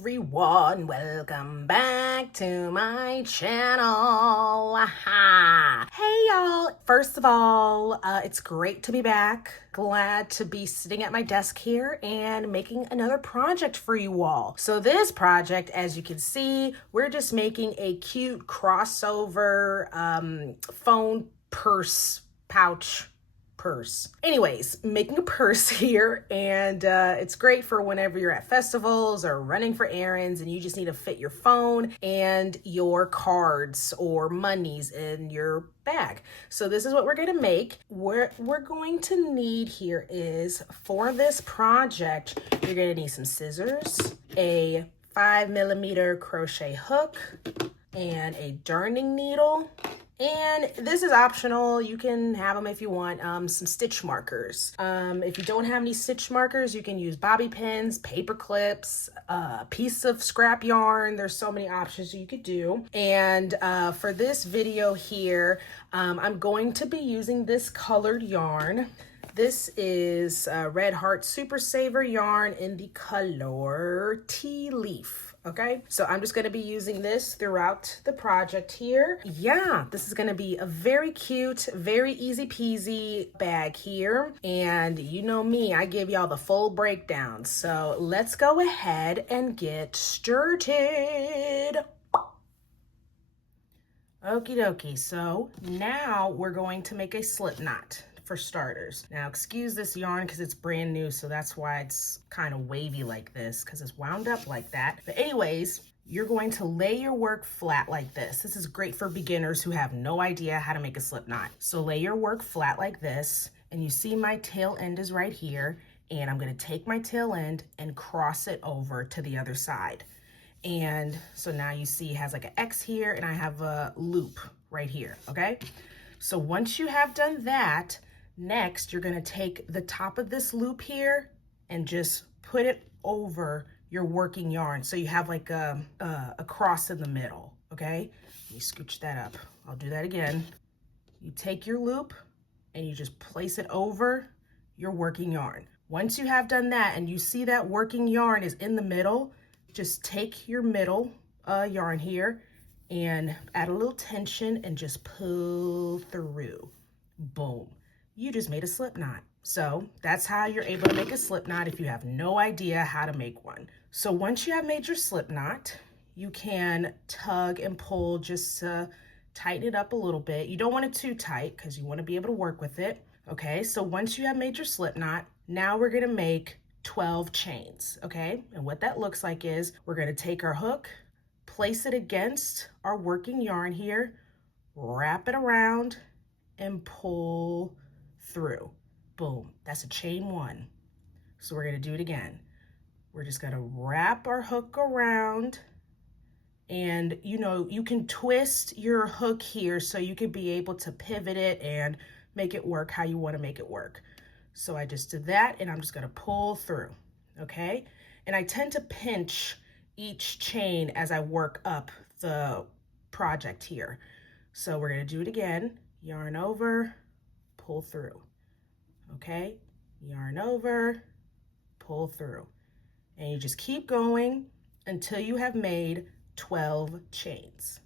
everyone, welcome back to my channel. Hey y'all, first of all, it's great to be back. Glad to be sitting at my desk here and making another project for you all. So this project, as you can see, we're just making a cute crossover phone purse pouch purse. Anyways, making a purse here, and it's great for whenever you're at festivals or running for errands and you just need to fit your phone and your cards or monies in your bag. So this is what we're going to make. What we're going to need here is, for this project, you're going to need some scissors, a 5mm crochet hook, and a darning needle. And this is optional. You can have them if you want. Some stitch markers. If you don't have any stitch markers, you can use bobby pins, paper clips, a piece of scrap yarn. There's so many options you could do. And for this video here, I'm going to be using this colored yarn. This is Red Heart Super Saver yarn in the color Tea Leaf. Okay, so I'm just going to be using this throughout the project here. Yeah, this is going to be a very cute, very easy peasy bag here. And you know me, I give y'all the full breakdown. So let's go ahead and get started. Okie dokie, so now we're going to make a slip knot. For starters. Now, excuse this yarn because it's brand new, so that's why it's kind of wavy like this, because it's wound up like that. But anyways, you're going to lay your work flat like this. This is great for beginners who have no idea how to make a slip knot. So lay your work flat like this, and you see my tail end is right here, and I'm going to take my tail end and cross it over to the other side. And so now you see it has like an X here, and I have a loop right here, okay? So once you have done that, next, you're going to take the top of this loop here and just put it over your working yarn. So you have like a cross in the middle, okay? Let me scooch that up. I'll do that again. You take your loop and you just place it over your working yarn. Once you have done that and you see that working yarn is in the middle, just take your middle yarn here and add a little tension and just pull through. Boom. You just made a slip knot. So that's how you're able to make a slip knot if you have no idea how to make one. So once you have made your slip knot, you can tug and pull just to tighten it up a little bit. You don't want it too tight because you want to be able to work with it. Okay, so once you have made your slip knot, now we're going to make 12 chains. Okay, and what that looks like is we're going to take our hook, place it against our working yarn here, wrap it around, and pull through. Boom, that's a chain one. So we're going to do it again. We're just going to wrap our hook around, and you know, you can twist your hook here so you can be able to pivot it and make it work how you want to make it work. So I just did that, and I'm just going to pull through. Okay, and I tend to pinch each chain as I work up the project here. So we're going to do it again. Yarn over, pull through. Okay, yarn over, pull through. And you just keep going until you have made 12 chains.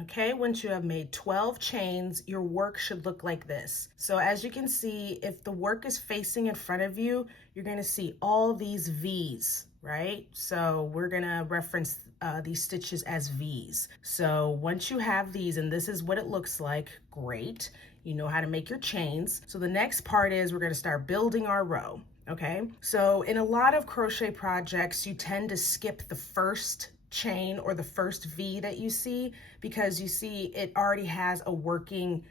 Okay, once you have made 12 chains, your work should look like this. So as you can see, if the work is facing in front of you, you're going to see all these V's, right? So we're going to reference these stitches as V's. So once you have these, and this is what it looks like, great. You know how to make your chains. So the next part is we're going to start building our row. Okay, so in a lot of crochet projects, you tend to skip the first chain or the first V that you see because you see it already has a working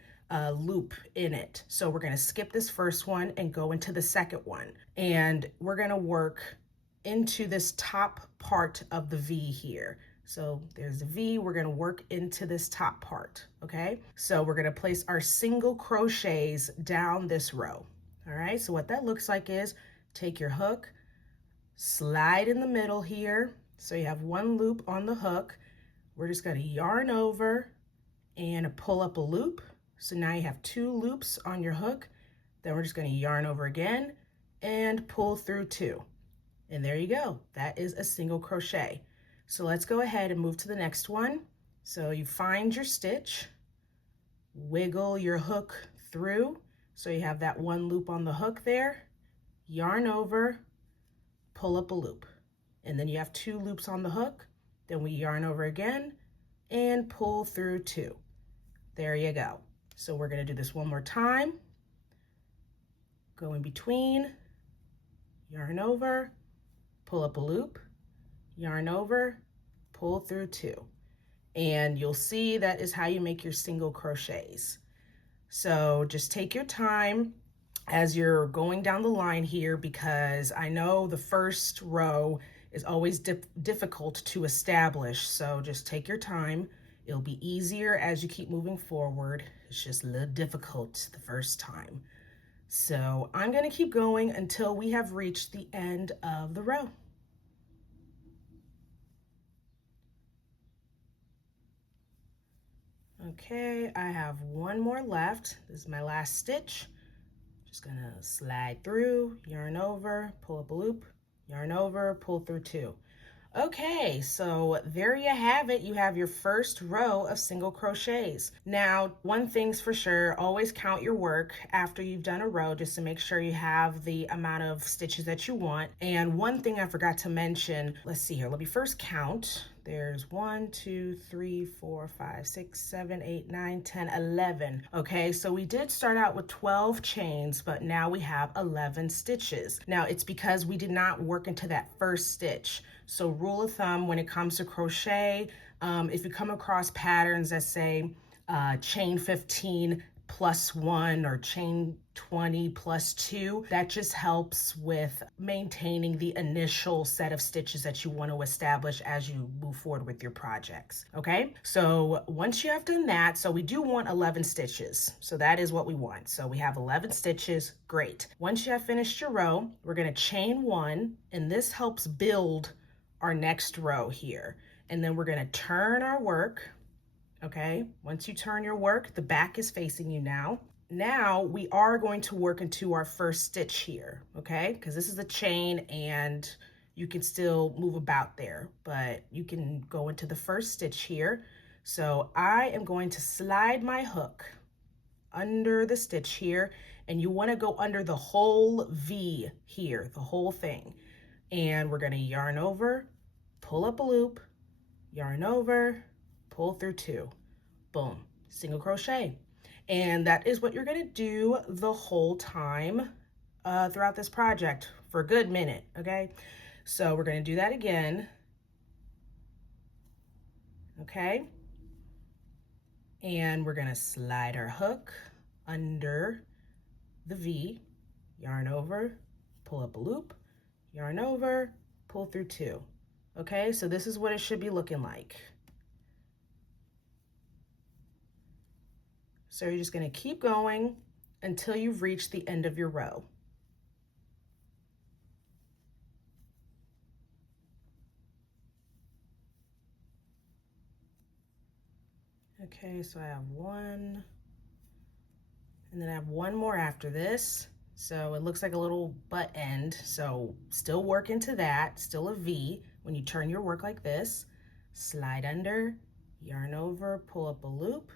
loop in it. So we're going to skip this first one and go into the second one, and we're going to work into this top part of the V here. So there's the V, we're going to work into this top part. Okay, so we're going to place our single crochets down this row. All right, so what that looks like is take your hook, slide in the middle here. So you have one loop on the hook. We're just going to yarn over and pull up a loop, So now you have 2 loops on your hook. Then we're just going to yarn over again and pull through 2. And there you go. That is a single crochet. So let's go ahead and move to the next one. So you find your stitch, wiggle your hook through. So you have that 1 loop on the hook there, yarn over, pull up a loop. And then you have 2 loops on the hook. Then we yarn over again and pull through 2. There you go. So we're going to do this one more time. Go in between, yarn over, pull up a loop, yarn over, pull through 2. And you'll see that is how you make your single crochets. So just take your time as you're going down the line here, because I know the first row is always difficult to establish. So just take your time. It'll be easier as you keep moving forward. It's just a little difficult the first time. So I'm going to keep going until we have reached the end of the row. Okay, I have 1 more left. This is my last stitch. Just gonna slide through, yarn over, pull up a loop, yarn over, pull through 2. Okay, so there you have it. You have your first row of single crochets. Now, one thing's for sure, always count your work after you've done a row just to make sure you have the amount of stitches that you want. And one thing I forgot to mention, let's see here, let me first count. There's 1, 2, 3, 4, 5, 6, 7, 8, 9, 10, 11. Okay, so we did start out with 12 chains, but now we have 11 stitches. Now it's because we did not work into that first stitch. So rule of thumb when it comes to crochet, if you come across patterns that say chain 15 plus 1 or chain 20 plus 2, that just helps with maintaining the initial set of stitches that you want to establish as you move forward with your projects. Okay, so once you have done that, so we do want 11 stitches. So that is what we want. So we have 11 stitches. Great. Once you have finished your row, we're going to chain 1, and this helps build our next row here. And then we're going to turn our work. Okay, once you turn your work, the back is facing you now. Now we are going to work into our first stitch here, okay? Because this is a chain and you can still move about there, but you can go into the first stitch here. So I am going to slide my hook under the stitch here, and you want to go under the whole V here, the whole thing. And we're going to yarn over, pull up a loop, yarn over, pull through 2. Boom, single crochet. And that is what you're going to do the whole time throughout this project for a good minute, okay? So we're going to do that again, okay? And we're going to slide our hook under the V, yarn over, pull up a loop, yarn over, pull through 2. Okay, so this is what it should be looking like. So you're just going to keep going until you've reached the end of your row. Okay, so I have 1, and then I have 1 more after this. So it looks like a little butt end. So still work into that, still a V. When you turn your work like this, slide under, yarn over, pull up a loop,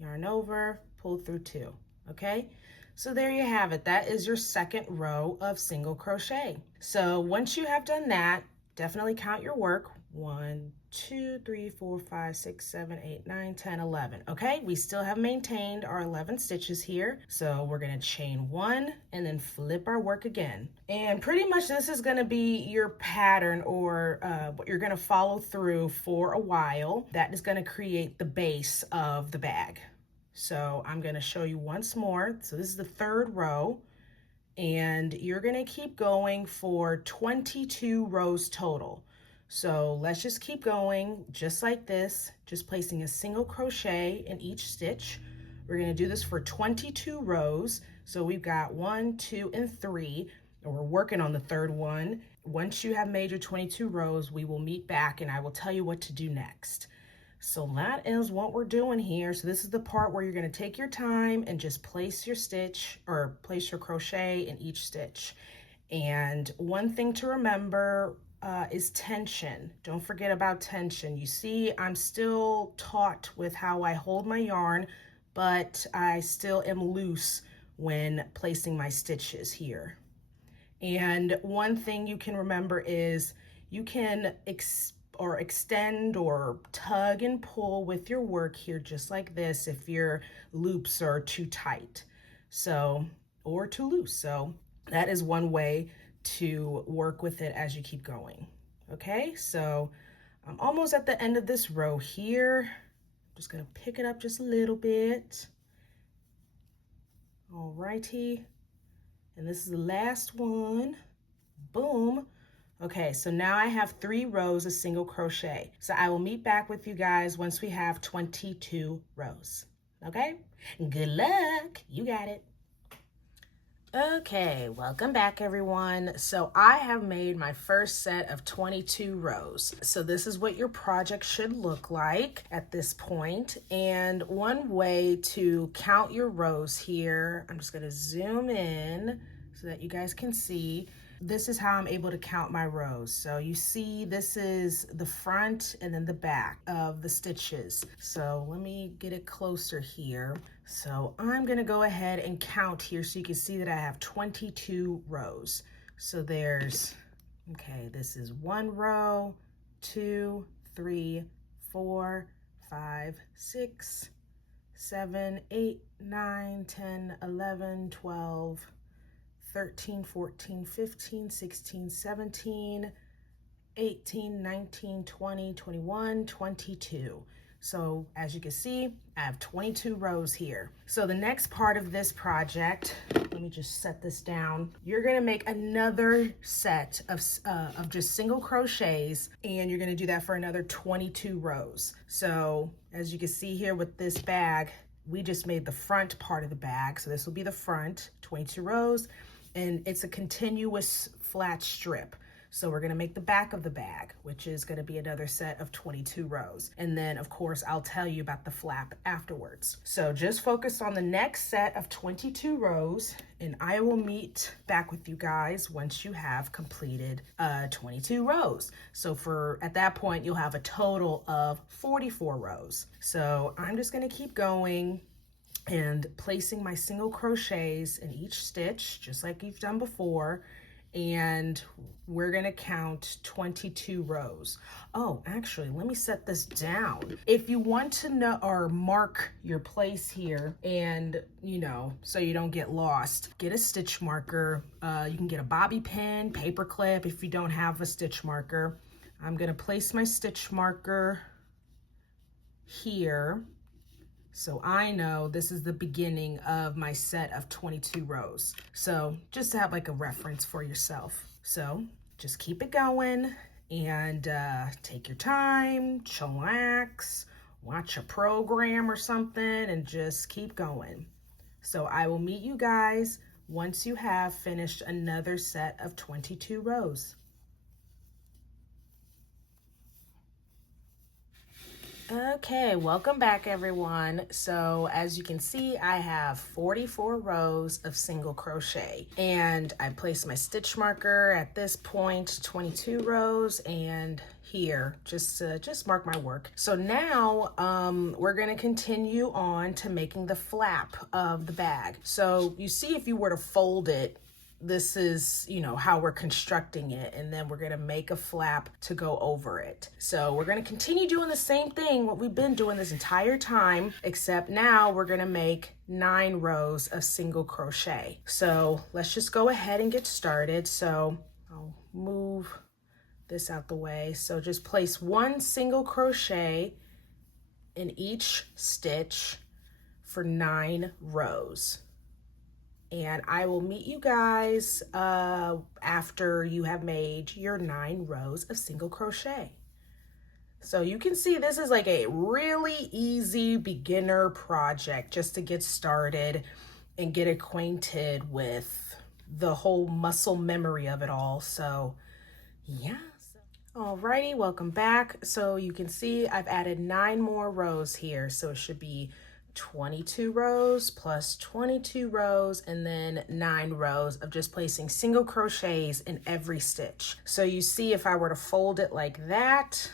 yarn over, pull through 2, okay? So there you have it. That is your second row of single crochet. So once you have done that, definitely count your work. 1, 2, 3, 4, 5, 6, 7, 8, 9, 10, 11. Okay, we still have maintained our 11 stitches here. So we're gonna chain 1 and then flip our work again. And pretty much this is gonna be your pattern, or what you're gonna follow through for a while. That is gonna create the base of the bag. So I'm gonna show you once more. So this is the third row, and you're gonna keep going for 22 rows total. So let's just keep going just like this, just placing a single crochet in each stitch. We're going to do this for 22 rows. So we've got 1, 2, and 3, and we're working on the third one. Once you have made your 22 rows, we will meet back and I will tell you what to do next. So that is what we're doing here. So this is the part where you're going to take your time and just place your stitch or place your crochet in each stitch. And one thing to remember is tension. Don't forget about tension. You see, I'm still taut with how I hold my yarn, but I still am loose when placing my stitches here. And one thing you can remember is you can extend or tug and pull with your work here just like this if your loops are too tight, so, or too loose. So that is one way to work with it as you keep going. Okay, so I'm almost at the end of this row here. I'm just gonna pick it up just a little bit. All righty, and this is the last one. Boom. Okay, so now I have 3 rows of single crochet. So I will meet back with you guys once we have 22 rows. Okay, good luck. You got it. Okay, welcome back everyone. So I have made my first set of 22 rows. So this is what your project should look like at this point. And one way to count your rows here, I'm just gonna zoom in so that you guys can see. This is how I'm able to count my rows. So you see this is the front and then the back of the stitches. So let me get it closer here. So I'm gonna go ahead and count here so you can see that I have 22 rows. So there's, okay, this is 1 row, 2, 3, 4, 5, 6, 7, 8, 9, 10, 11, 12, 13, 14, 15, 16, 17, 18, 19, 20, 21, 22. So as you can see, I have 22 rows here. So the next part of this project, let me just set this down. You're gonna make another set of just single crochets, and you're gonna do that for another 22 rows. So as you can see here with this bag, we just made the front part of the bag. So this will be the front, 22 rows. And it's a continuous flat strip. So we're gonna make the back of the bag, which is gonna be another set of 22 rows. And then of course, I'll tell you about the flap afterwards. So just focus on the next set of 22 rows, and I will meet back with you guys once you have completed 22 rows. So at that point, you'll have a total of 44 rows. So I'm just gonna keep going and placing my single crochets in each stitch, just like you've done before. And we're gonna count 22 rows. Oh, actually, let me set this down. If you want to know or mark your place here and, you know, so you don't get lost, get a stitch marker. You can get a bobby pin, paper clip if you don't have a stitch marker. I'm gonna place my stitch marker here. So I know this is the beginning of my set of 22 rows. So just to have like a reference for yourself. So just keep it going and take your time, chillax, watch a program or something, and just keep going. So I will meet you guys once you have finished another set of 22 rows. Okay, welcome back everyone. So as you can see, I have 44 rows of single crochet, and I placed my stitch marker at this point, 22 rows, and here, just mark my work. So now we're gonna continue on to making the flap of the bag. So you see, if you were to fold it, this is, you know, how we're constructing it, and then we're gonna make a flap to go over it. So we're gonna continue doing the same thing, what we've been doing this entire time, except now we're gonna make 9 rows of single crochet. So let's just go ahead and get started. So I'll move this out the way. So just place 1 single crochet in each stitch for 9 rows. And I will meet you guys after you have made your 9 rows of single crochet. So you can see this is like a really easy beginner project just to get started and get acquainted with the whole muscle memory of it all. So yeah. Alrighty, welcome back. So you can see I've added 9 more rows here. So it should be 22 rows plus 22 rows and then 9 rows of just placing single crochets in every stitch. So you see if I were to fold it like that,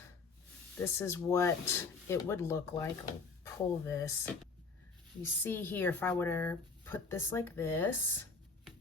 this is what it would look like. I'll pull this. You see here, if I were to put this like this,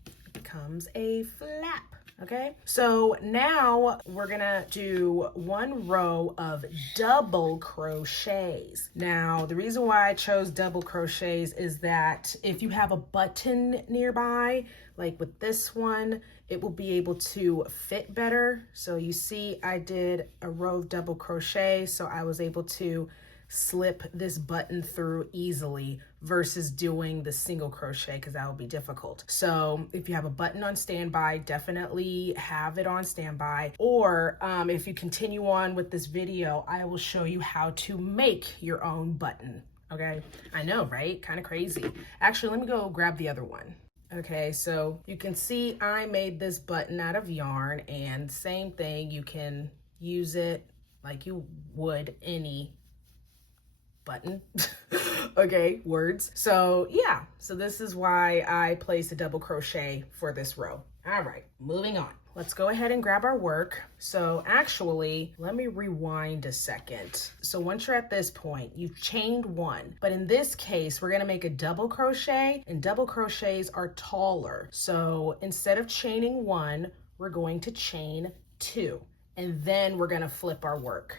it becomes a flap. Okay, so now we're gonna do 1 row of double crochets. Now, the reason why I chose double crochets is that if you have a button nearby, like with this one, it will be able to fit better. So you see I did a row of double crochet, so I was able to slip this button through easily versus doing the single crochet because that will be difficult. So if you have a button on standby, definitely have it on standby. Or if you continue on with this video, I will show you how to make your own button. Okay, I know, right? Kind of crazy. Actually, let me go grab the other one. Okay, so you can see I made this button out of yarn, and same thing, you can use it like you would any button. Okay, words. So yeah, so this is why I placed a double crochet for this row. All right, moving on. Let's go ahead and grab our work. So actually, let me rewind a second. So once you're at this point, you've chained 1, but in this case, we're gonna make a double crochet, and double crochets are taller. So instead of chaining 1, we're going to chain 2, and then we're gonna flip our work.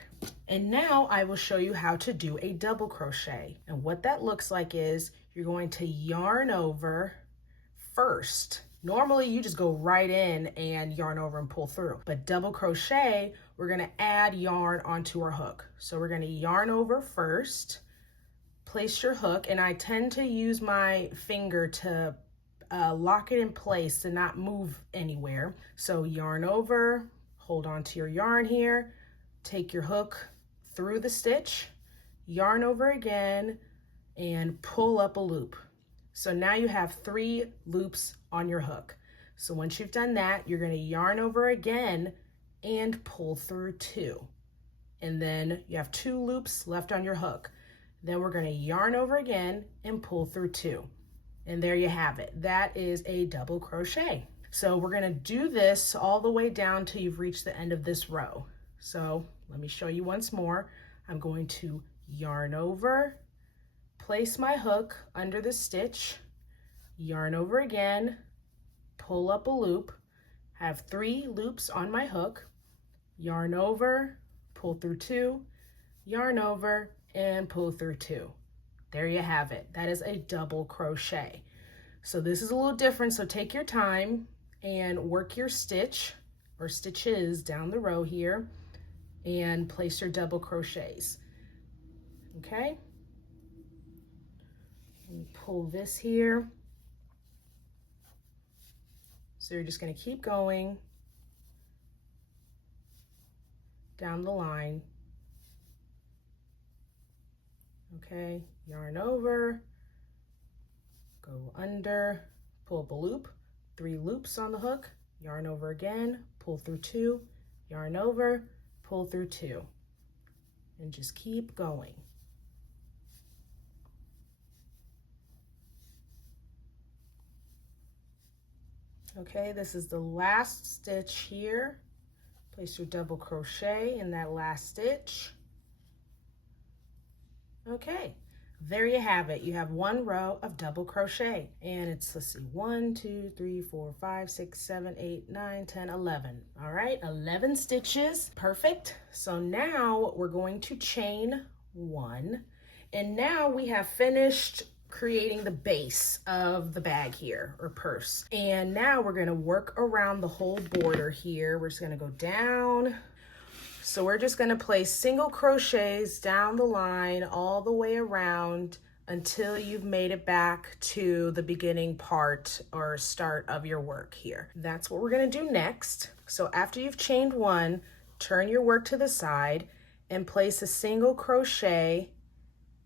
And now I will show you how to do a double crochet. And what that looks like is you're going to yarn over first. Normally you just go right in and yarn over and pull through, but double crochet, we're gonna add yarn onto our hook. So we're gonna yarn over first, place your hook, and I tend to use my finger to lock it in place to not move anywhere. So yarn over, hold on to your yarn here, take your hook through the stitch, yarn over again, and pull up a loop. So now you have 3 loops on your hook. So once you've done that, you're gonna yarn over again and pull through 2. And then you have 2 loops left on your hook. Then we're gonna yarn over again and pull through 2. And there you have it. That is a double crochet. So we're gonna do this all the way down till you've reached the end of this row. So let me show you once more. I'm going to yarn over, place my hook under the stitch, yarn over again, pull up a loop, have 3 loops on my hook, yarn over, pull through 2, yarn over, and pull through 2. There you have it. That is a double crochet. So this is a little different, so take your time and work your stitch or stitches down the row here and place your double crochets. Okay, and pull this here. So you're just going to keep going down the line. Okay, yarn over, go under, pull up a loop, 3 loops on the hook, yarn over again, pull through 2, yarn over, pull through 2, and just keep going. Okay, this is the last stitch here. Place your double crochet in that last stitch. Okay, there you have it. You have 1 row of double crochet, and it's, let's see, 1, 2, 3, 4, 5, 6, 7, 8, 9, 10, 11. All right, 11 stitches, perfect. So now we're going to chain 1, and now we have finished creating the base of the bag here, or purse. And now we're gonna work around the whole border here. We're just gonna go down. So we're just gonna place single crochets down the line all the way around until you've made it back to the beginning part or start of your work here. That's what we're gonna do next. So after you've chained 1, turn your work to the side and place a single crochet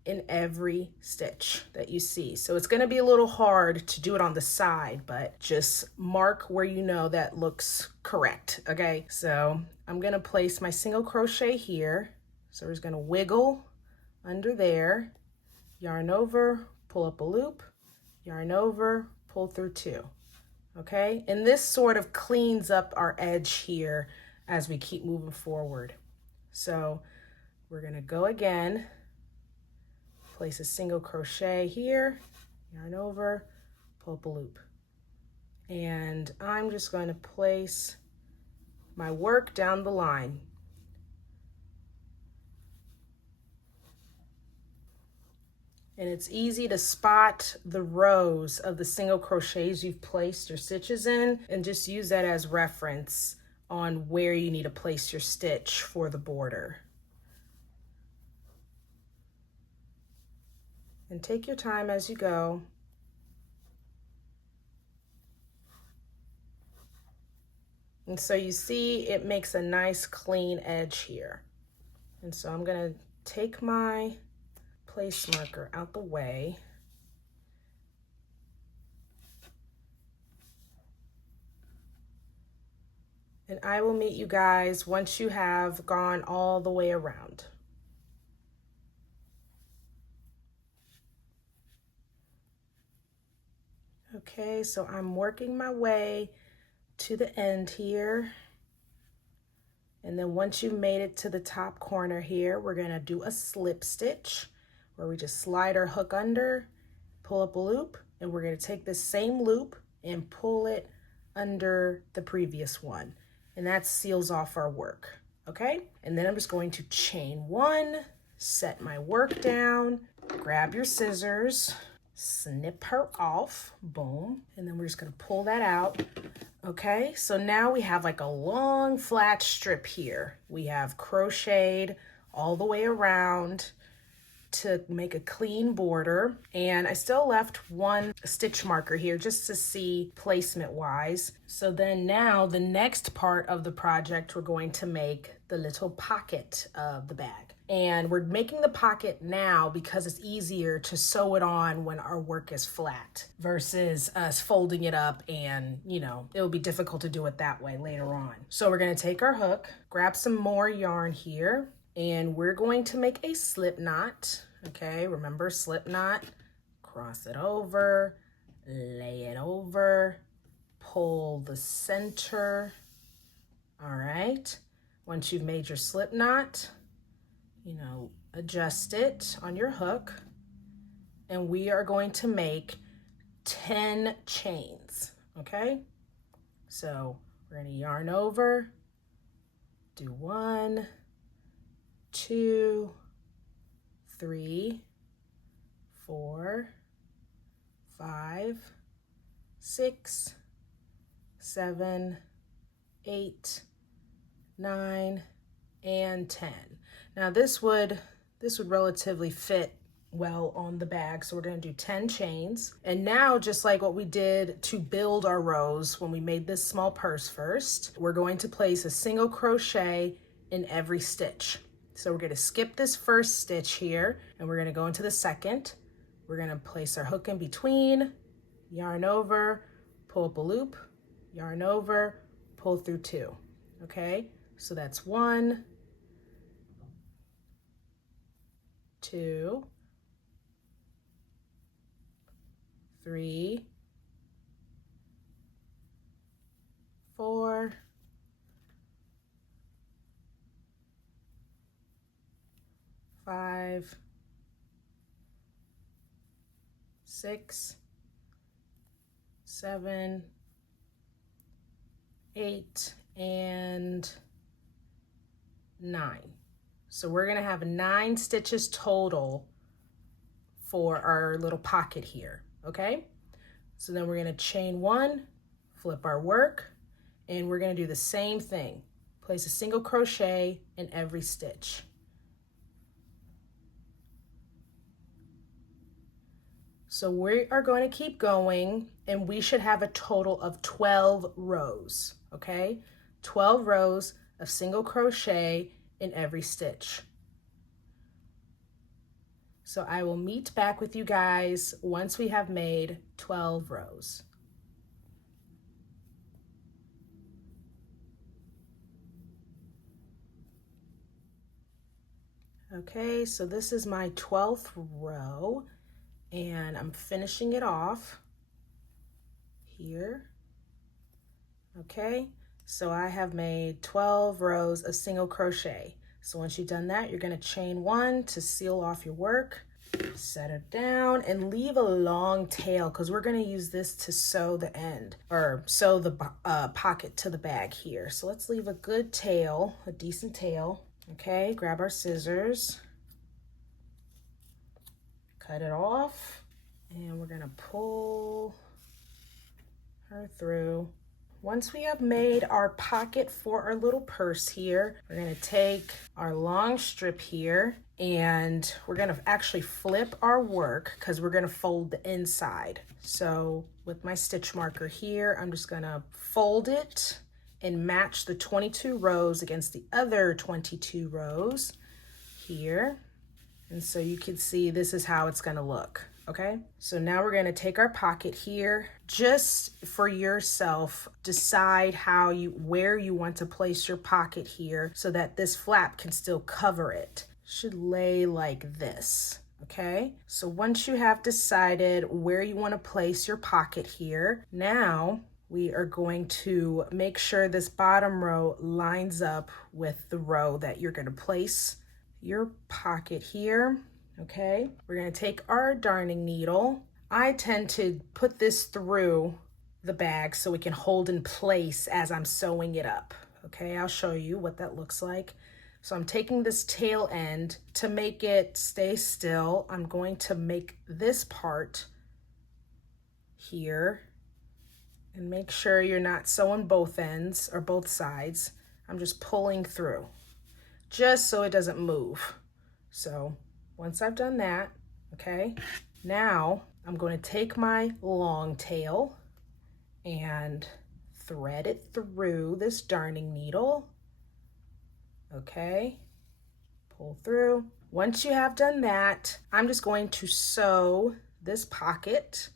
in every stitch that you see. So it's gonna be a little hard to do it on the side, but just mark where you know that looks correct, okay? So I'm gonna place my single crochet here. So we're just gonna wiggle under there, yarn over, pull up a loop, yarn over, pull through 2. Okay, and this sort of cleans up our edge here as we keep moving forward. So we're gonna go again, place a single crochet here, yarn over, pull up a loop. And I'm just going to place my work down the line. And it's easy to spot the rows of the single crochets you've placed your stitches in, and just use that as reference on where you need to place your stitch for the border. And take your time as you go. And so you see it makes a nice clean edge here. And so I'm going to take my place marker out the way. And I will meet you guys once you have gone all the way around. Okay, so I'm working my way to the end here. And then once you've made it to the top corner here, we're gonna do a slip stitch where we just slide our hook under, pull up a loop, and we're gonna take this same loop and pull it under the previous one. And that seals off our work, okay? And then I'm just going to chain 1, set my work down, grab your scissors, snip her off, boom, and then we're just gonna pull that out. Okay, so now we have like a long flat strip here. We have crocheted all the way around to make a clean border, and I still left one stitch marker here just to see placement wise. So then now the next part of the project, we're going to make the little pocket of the bag. And we're making the pocket now because it's easier to sew it on when our work is flat versus us folding it up, and you know, it will be difficult to do it that way later on. So we're gonna take our hook, grab some more yarn here, and we're going to make a slip knot. Okay, remember slip knot, cross it over, lay it over, pull the center. All right, once you've made your slip knot, you know, adjust it on your hook, and we are going to make 10 chains, okay? So we're gonna yarn over, do 1, 2, 3, 4, 5, 6, 7, 8, 9, and 10. Now this would relatively fit well on the bag, so we're going to do 10 chains. And now, just like what we did to build our rows when we made this small purse first, we're going to place a single crochet in every stitch. So we're going to skip this first stitch here, and we're going to go into the second. We're going to place our hook in between, yarn over, pull up a loop, yarn over, pull through 2. Okay, so that's 1, 2, 3, 4, 5, 6, 7, 8, and 9. So we're gonna have 9 stitches total for our little pocket here, okay? So then we're gonna chain 1, flip our work, and we're gonna do the same thing. Place a single crochet in every stitch. So we are going to keep going, and we should have a total of 12 rows, okay? 12 rows of single crochet in every stitch. So I will meet back with you guys once we have made 12 rows. Okay, so this is my 12th row, and I'm finishing it off here. Okay, so I have made 12 rows of single crochet. So once you've done that, you're going to chain 1 to seal off your work. Set it down and leave a long tail because we're going to use this to sew the end or sew the pocket to the bag here. So let's leave a good tail, a decent tail. Okay, grab our scissors, cut it off, and we're going to pull her through. Once we have made our pocket for our little purse here, we're going to take our long strip here and we're going to actually flip our work because we're going to fold the inside. So with my stitch marker here, I'm just going to fold it and match the 22 rows against the other 22 rows here. And so you can see this is how it's going to look. Okay, so now we're going to take our pocket here. Just for yourself, decide where you want to place your pocket here so that this flap can still cover it. Should lay like this. Okay, so once you have decided where you want to place your pocket here, now we are going to make sure this bottom row lines up with the row that you're going to place your pocket here. Okay, we're going to take our darning needle. I tend to put this through the bag so it can hold in place as I'm sewing it up. Okay, I'll show you what that looks like. So I'm taking this tail end to make it stay still. I'm going to make this part here and make sure you're not sewing both ends or both sides. I'm just pulling through just so it doesn't move. So once I've done that, okay, now I'm going to take my long tail and thread it through this darning needle. Okay, pull through. Once you have done that, I'm just going to sew this pocket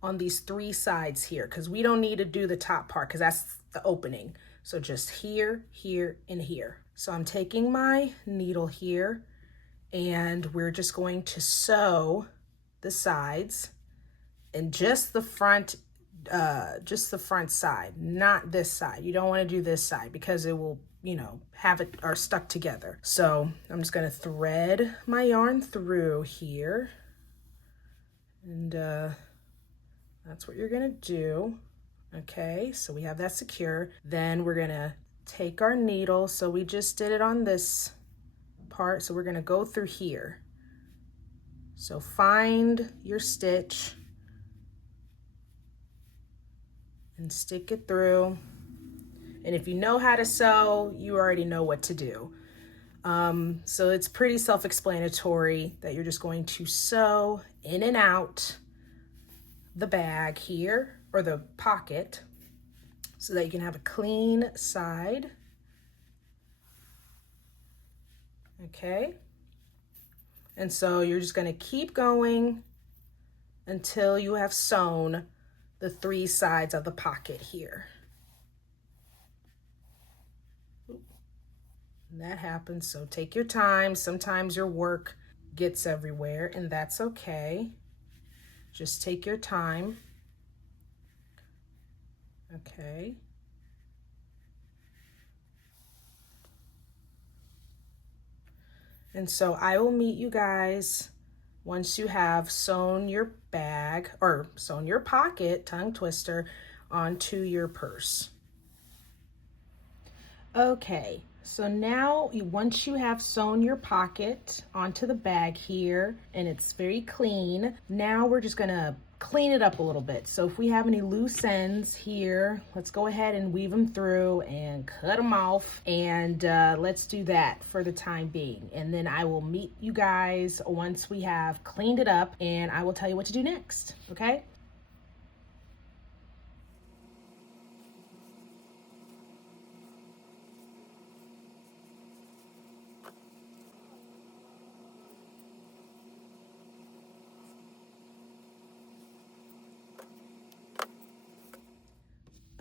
on these 3 sides here because we don't need to do the top part because that's the opening. So just here, here, and here. So I'm taking my needle here and we're just going to sew the sides and just the front side, not this side. You don't want to do this side because it will, have it are stuck together. So I'm just going to thread my yarn through here. And that's what you're going to do. Okay, so we have that secure. Then we're going to take our needle. So we just did it on this part. So we're going to go through here. So find your stitch and stick it through. And if you know how to sew, you already know what to do. So it's pretty self-explanatory that you're just going to sew in and out the bag here, or the pocket, so that you can have a clean side. Okay. And so you're just going to keep going until you have sewn the 3 sides of the pocket here. And that happens, so take your time. Sometimes your work gets everywhere, and that's okay. Just take your time. Okay. And so I will meet you guys once you have sewn your bag, or sewn your pocket, tongue twister, onto your purse. Okay, so now once you have sewn your pocket onto the bag here and it's very clean, now we're just gonna clean it up a little bit. So if we have any loose ends here, let's go ahead and weave them through and cut them off, and let's do that for the time being. And then I will meet you guys once we have cleaned it up, and I will tell you what to do next, okay?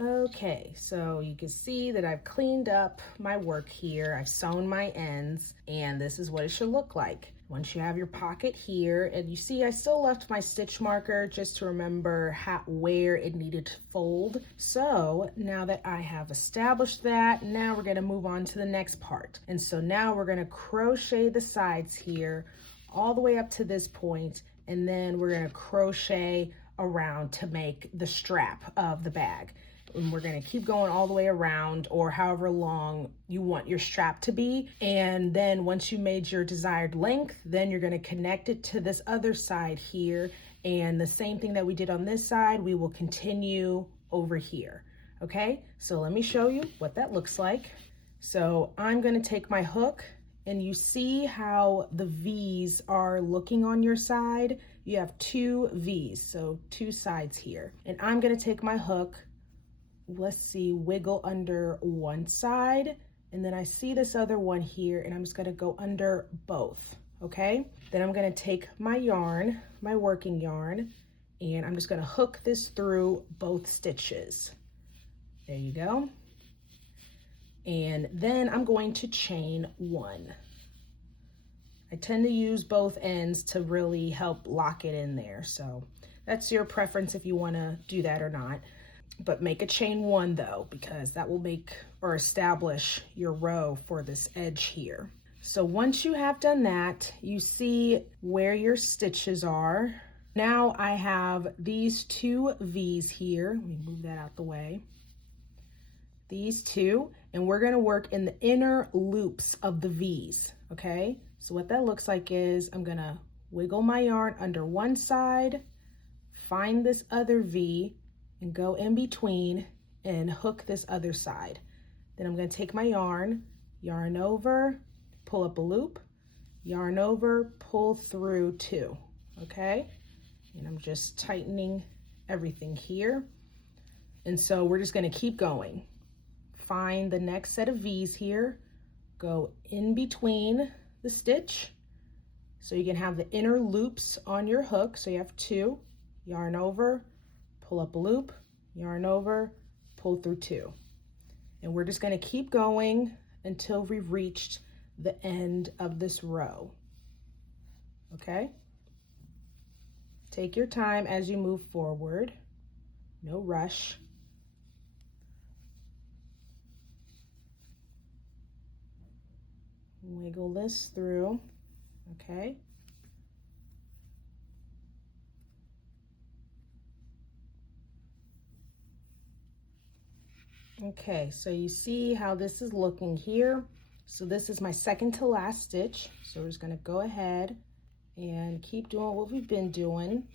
Okay, so you can see that I've cleaned up my work here. I've sewn my ends, and this is what it should look like. Once you have your pocket here, and you see I still left my stitch marker just to remember where it needed to fold. So now that I have established that, now we're gonna move on to the next part. And so now we're gonna crochet the sides here all the way up to this point, and then we're gonna crochet around to make the strap of the bag. And we're gonna keep going all the way around, or however long you want your strap to be. And then once you made your desired length, then you're gonna connect it to this other side here. And the same thing that we did on this side, we will continue over here. Okay, so let me show you what that looks like. So I'm gonna take my hook, and you see how the V's are looking on your side? You have two V's, so two sides here. And I'm gonna take my hook, let's see, wiggle under one side, and then I see this other one here, and I'm just gonna go under both, okay? Then I'm gonna take my yarn, my working yarn, and I'm just gonna hook this through both stitches. There you go. And then I'm going to chain one. I tend to use both ends to really help lock it in there, so that's your preference if you wanna do that or not. But make a chain one though, because that will make or establish your row for this edge here. So once you have done that, you see where your stitches are. Now I have these two V's here. Let me move that out the way. These two, and we're gonna work in the inner loops of the V's, okay? So what that looks like is I'm gonna wiggle my yarn under one side, find this other V, and go in between and hook this other side. Then I'm gonna take my yarn over, pull up a loop, yarn over, pull through two, okay? And I'm just tightening everything here. And so we're just gonna keep going. Find the next set of V's here, go in between the stitch, so you can have the inner loops on your hook. So you have two, yarn over, pull up a loop, yarn over, pull through two. And we're just gonna keep going until we've reached the end of this row, okay? Take your time as you move forward, no rush. Wiggle this through, okay? Okay, so you see how this is looking here. So this is my second to last stitch. So we're just gonna go ahead and keep doing what we've been doing,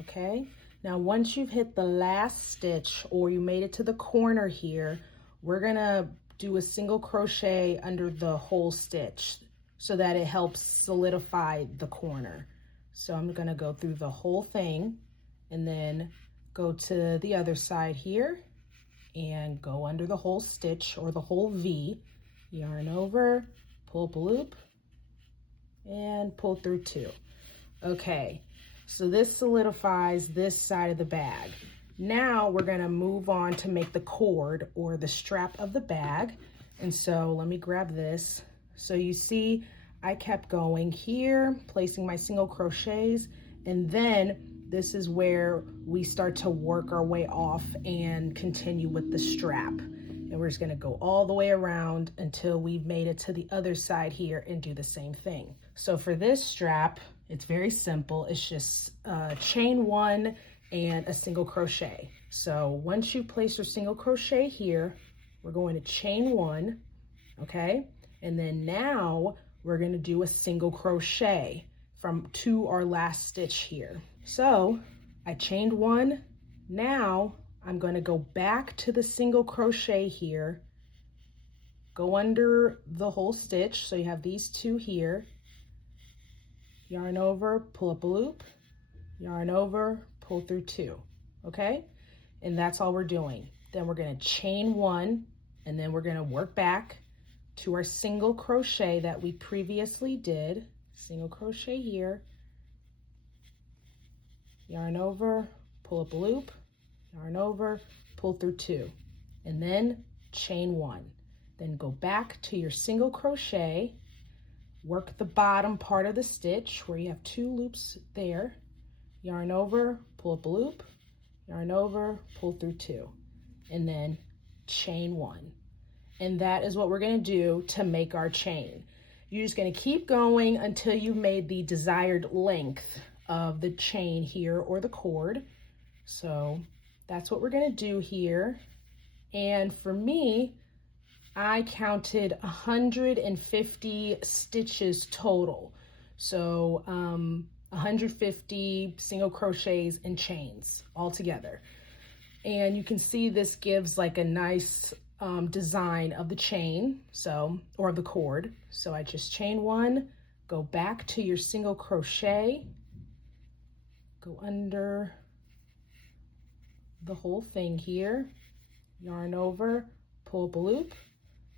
okay? Now, once you've hit the last stitch or you made it to the corner here, we're gonna do a single crochet under the whole stitch so that it helps solidify the corner. So I'm gonna go through the whole thing and then go to the other side here and go under the whole stitch or the whole V, yarn over, pull up a loop, and pull through two. Okay, so this solidifies this side of the bag. Now we're gonna move on to make the cord or the strap of the bag. And so let me grab this. So you see, I kept going here, placing my single crochets, and then this is where we start to work our way off and continue with the strap. And we're just gonna go all the way around until we've made it to the other side here and do the same thing. So for this strap, it's very simple. It's just chain one and a single crochet. So once you place your single crochet here, we're going to chain one, okay? And then now we're gonna do a single crochet to our last stitch here. So I chained one. Now I'm gonna go back to the single crochet here, go under the whole stitch. So you have these two here, yarn over, pull up a loop, yarn over, pull through two, okay? And that's all we're doing. Then we're gonna chain one, and then we're gonna work back to our single crochet that we previously did. Single crochet here, yarn over, pull up a loop, yarn over, pull through 2, and then chain 1. Then go back to your single crochet, work the bottom part of the stitch where you have 2 loops there, yarn over, pull up a loop, yarn over, pull through 2, and then chain 1. And that is what we're going to do to make our chain. You're just going to keep going until you've made the desired length of the chain here or the cord. So that's what we're going to do here. And for me, I counted 150 stitches total. So 150 single crochets and chains all together. And you can see this gives like a nice design of the chain, or the cord. So I just chain 1, go back to your single crochet, go under the whole thing here, yarn over, pull up a loop,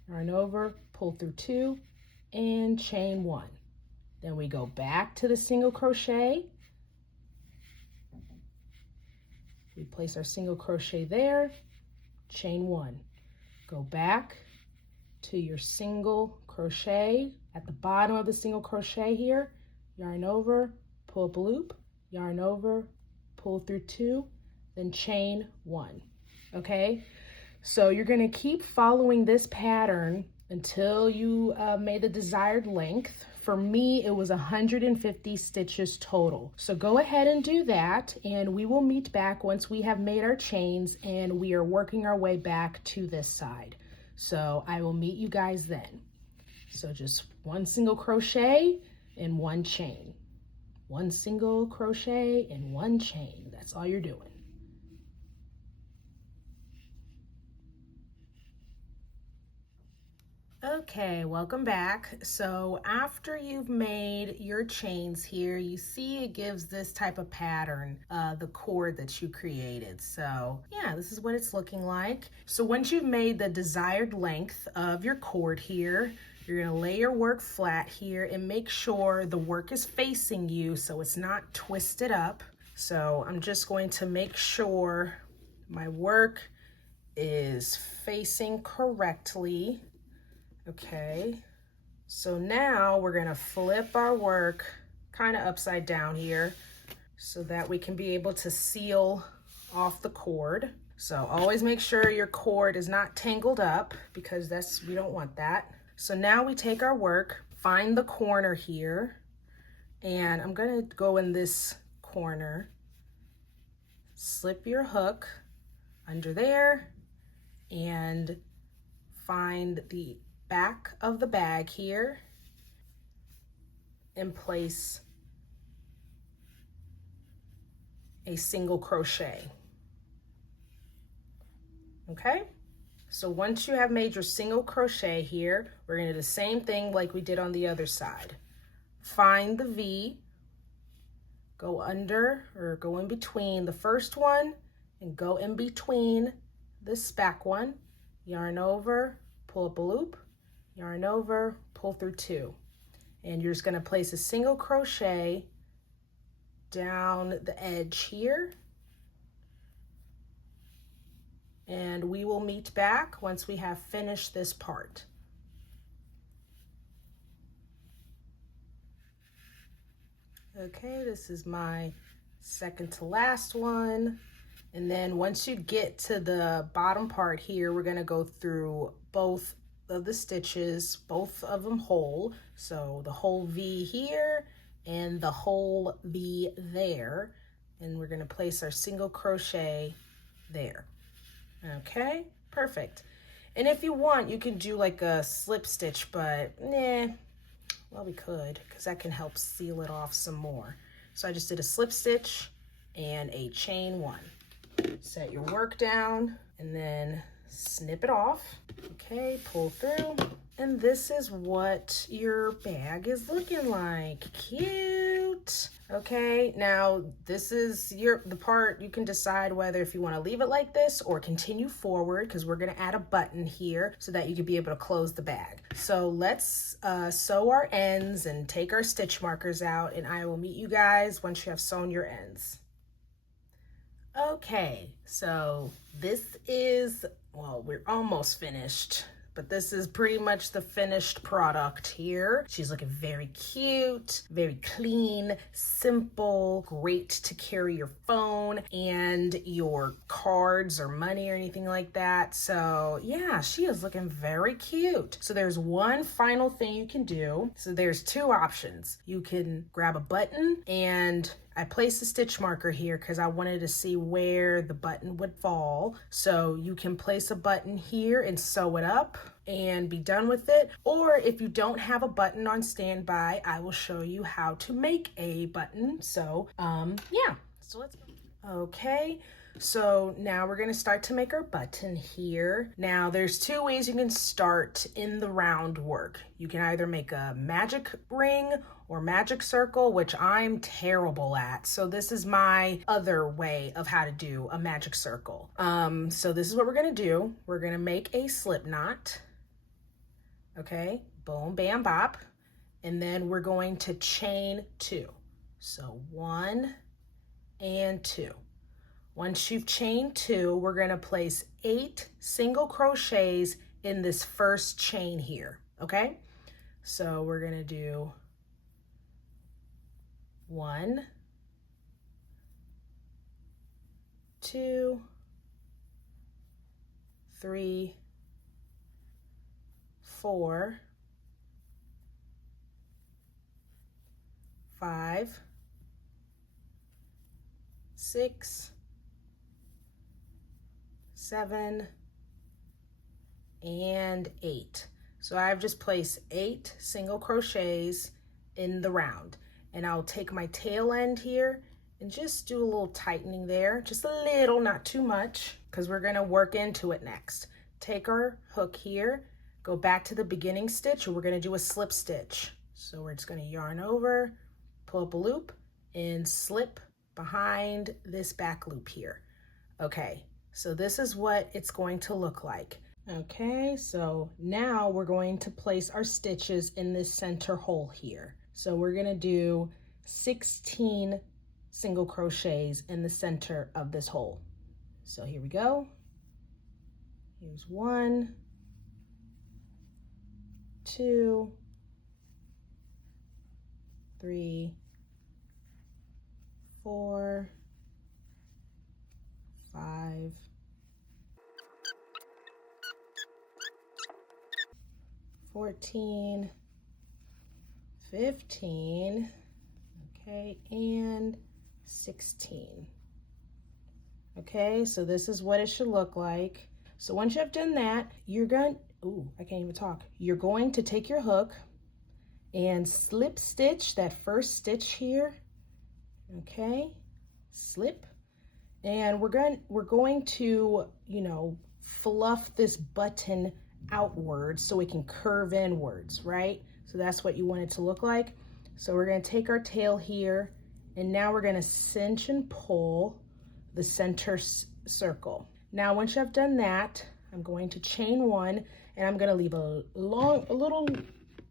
yarn over, pull through 2, and chain 1. Then we go back to the single crochet. We place our single crochet there, chain 1. Go back to your single crochet at the bottom of the single crochet here, yarn over, pull up a loop, yarn over, pull through 2, then chain 1. Okay? So you're going to keep following this pattern until you made the desired length. For me, it was 150 stitches total. So go ahead and do that, and we will meet back once we have made our chains and we are working our way back to this side. So I will meet you guys then. So just 1 single crochet and 1 chain. 1 single crochet and 1 chain. That's all you're doing. Okay, welcome back. So after you've made your chains here, you see it gives this type of pattern, the cord that you created. So yeah, this is what it's looking like. So once you've made the desired length of your cord here, you're gonna lay your work flat here and make sure the work is facing you so it's not twisted up. So I'm just going to make sure my work is facing correctly. Okay, so now we're gonna flip our work kind of upside down here so that we can be able to seal off the cord. So always make sure your cord is not tangled up because we don't want that. So now we take our work, find the corner here, and I'm gonna go in this corner, slip your hook under there, and find the back of the bag here and place a single crochet. Okay, so once you have made your single crochet here, we're going to do the same thing like we did on the other side. Find the V, go under or go in between the first one and go in between this back one, yarn over, pull up a loop, yarn over, pull through 2, and you're just going to place a single crochet down the edge here, and we will meet back once we have finished this part. Okay, this is my second to last one, and then once you get to the bottom part here, we're going to go through both of the stitches, both of them whole. So the whole V here and the whole V there, and we're going to place our single crochet there. Okay, perfect. And if you want, you can do like a slip stitch, but well, we could, because that can help seal it off some more. So I just did a slip stitch and a chain 1. Set your work down and then snip it off. Okay, pull through, and this is what your bag is looking like. Cute. Okay, now this is the part you can decide whether if you want to leave it like this or continue forward, because we're going to add a button here so that you can be able to close the bag. So let's sew our ends and take our stitch markers out, and I will meet you guys once you have sewn your ends. Okay, so this is, well, we're almost finished, but this is pretty much the finished product here. She's looking very cute, very clean, simple, great to carry your phone and your cards or money or anything like that. So yeah, she is looking very cute. So there's one final thing you can do. So there's two options. You can grab a button, and I placed a stitch marker here because I wanted to see where the button would fall. So you can place a button here and sew it up and be done with it. Or if you don't have a button on standby, I will show you how to make a button. So yeah, so let's go. Okay, so now we're gonna start to make our button here. Now there's two ways you can start in the round work. You can either make a magic ring or magic circle, which I'm terrible at. So this is my other way of how to do a magic circle. So this is what we're gonna do. We're gonna make a slip knot. Okay, boom, bam, bop. And then we're going to chain two. So 1 and 2. Once you've chained 2, we're going to place 8 single crochets in this first chain here, okay? So we're going to do 1, 2, 3, 4, 5, 6, 7, and 8. So I've just placed 8 single crochets in the round, and I'll take my tail end here and just do a little tightening there, just a little, not too much, because we're gonna work into it next. Take our hook here, go back to the beginning stitch, and we're gonna do a slip stitch. So we're just gonna yarn over, pull up a loop, and slip behind this back loop here. Okay, so this is what it's going to look like. Okay, so now we're going to place our stitches in this center hole here. So we're gonna do 16 single crochets in the center of this hole. So here we go. Here's 1, 2, 3, 4, 5, 14, 15, okay, and 16. Okay, so this is what it should look like. So once you have done that, you're going, ooh, I can't even talk. You're going to take your hook and slip stitch that first stitch here. Okay, slip, and we're going to, you know, fluff this button outwards so it can curve inwards, right? So that's what you want it to look like. So we're going to take our tail here, and now we're going to cinch and pull the center circle. Now once you have done that, I'm going to chain 1, and I'm going to leave a little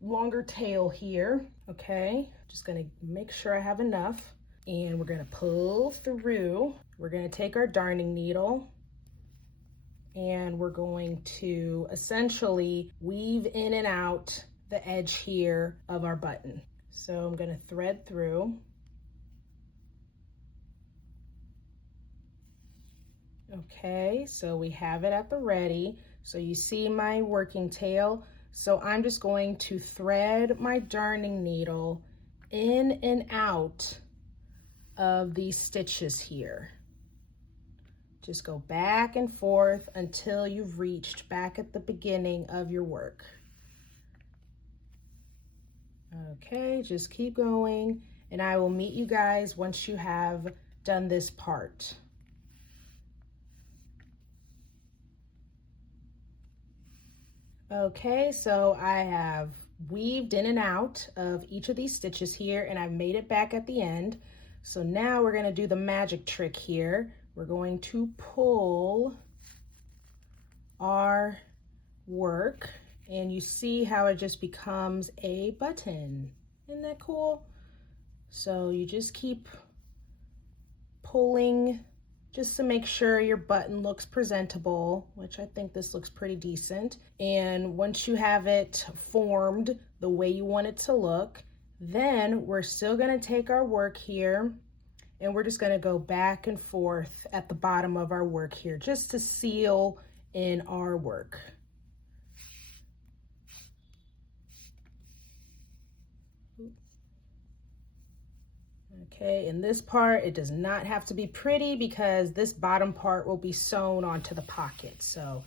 longer tail here. Okay, just going to make sure I have enough. And we're going to pull through. We're going to take our darning needle, and we're going to essentially weave in and out the edge here of our button. So I'm going to thread through. Okay, so we have it at the ready. So you see my working tail. So I'm just going to thread my darning needle in and out of these stitches here. Just go back and forth until you've reached back at the beginning of your work. Okay, just keep going, and I will meet you guys once you have done this part. Okay, so I have weaved in and out of each of these stitches here, and I've made it back at the end. So now we're going to do the magic trick here. We're going to pull our work, and you see how it just becomes a button. Isn't that cool? So you just keep pulling just to make sure your button looks presentable, which I think this looks pretty decent. And once you have it formed the way you want it to look, then we're still gonna take our work here and we're just gonna go back and forth at the bottom of our work here just to seal in our work. Okay, in this part, it does not have to be pretty because this bottom part will be sewn onto the pocket. So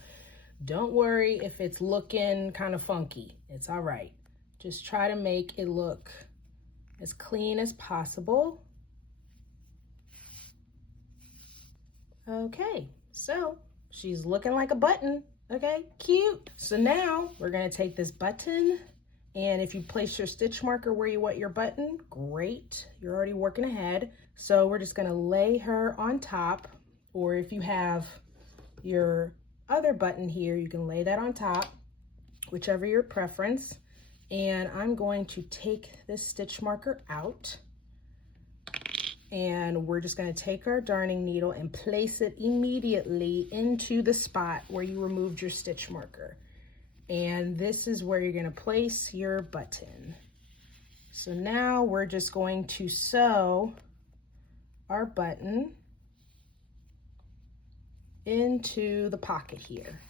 don't worry if it's looking kind of funky. It's all right. Just try to make it look as clean as possible. Okay, so she's looking like a button. Okay, cute. So now we're gonna take this button, and if you place your stitch marker where you want your button, great, you're already working ahead. So we're just gonna lay her on top, or if you have your other button here, you can lay that on top, whichever your preference. And I'm going to take this stitch marker out, and we're just gonna take our darning needle and place it immediately into the spot where you removed your stitch marker. And this is where you're gonna place your button. So now we're just going to sew our button into the pocket here.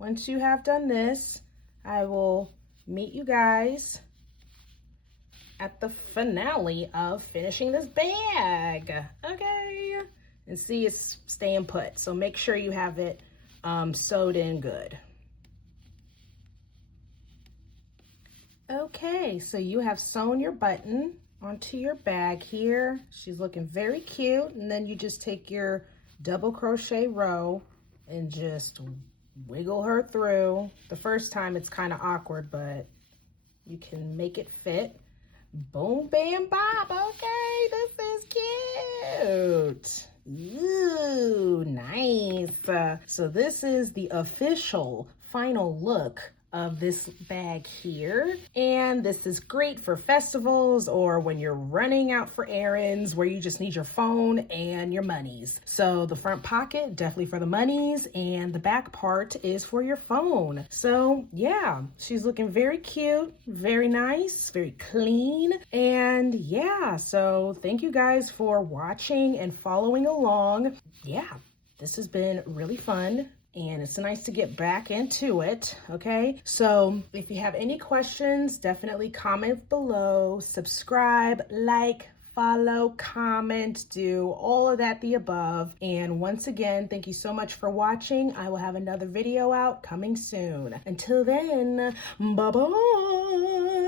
Once you have done this, I will meet you guys at the finale of finishing this bag, okay? And see, it's staying put, so make sure you have it sewed in good. Okay, so you have sewn your button onto your bag here. She's looking very cute, and then you just take your double crochet row and just wiggle her through. The first time it's kind of awkward, but you can make it fit. Boom, bam, bob. Okay, this is cute. Ooh, nice. So this is the official final look of this bag here, and this is great for festivals or when you're running out for errands where you just need your phone and your monies. So the front pocket definitely for the monies, and the back part is for your phone. So yeah, she's looking very cute, very nice, very clean. And yeah, so thank you guys for watching and following along. Yeah, this has been really fun, and it's nice to get back into it, okay? So if you have any questions, definitely comment below, subscribe, like, follow, comment, do all of that, the above. And once again, thank you so much for watching. I will have another video out coming soon. Until then, bye-bye.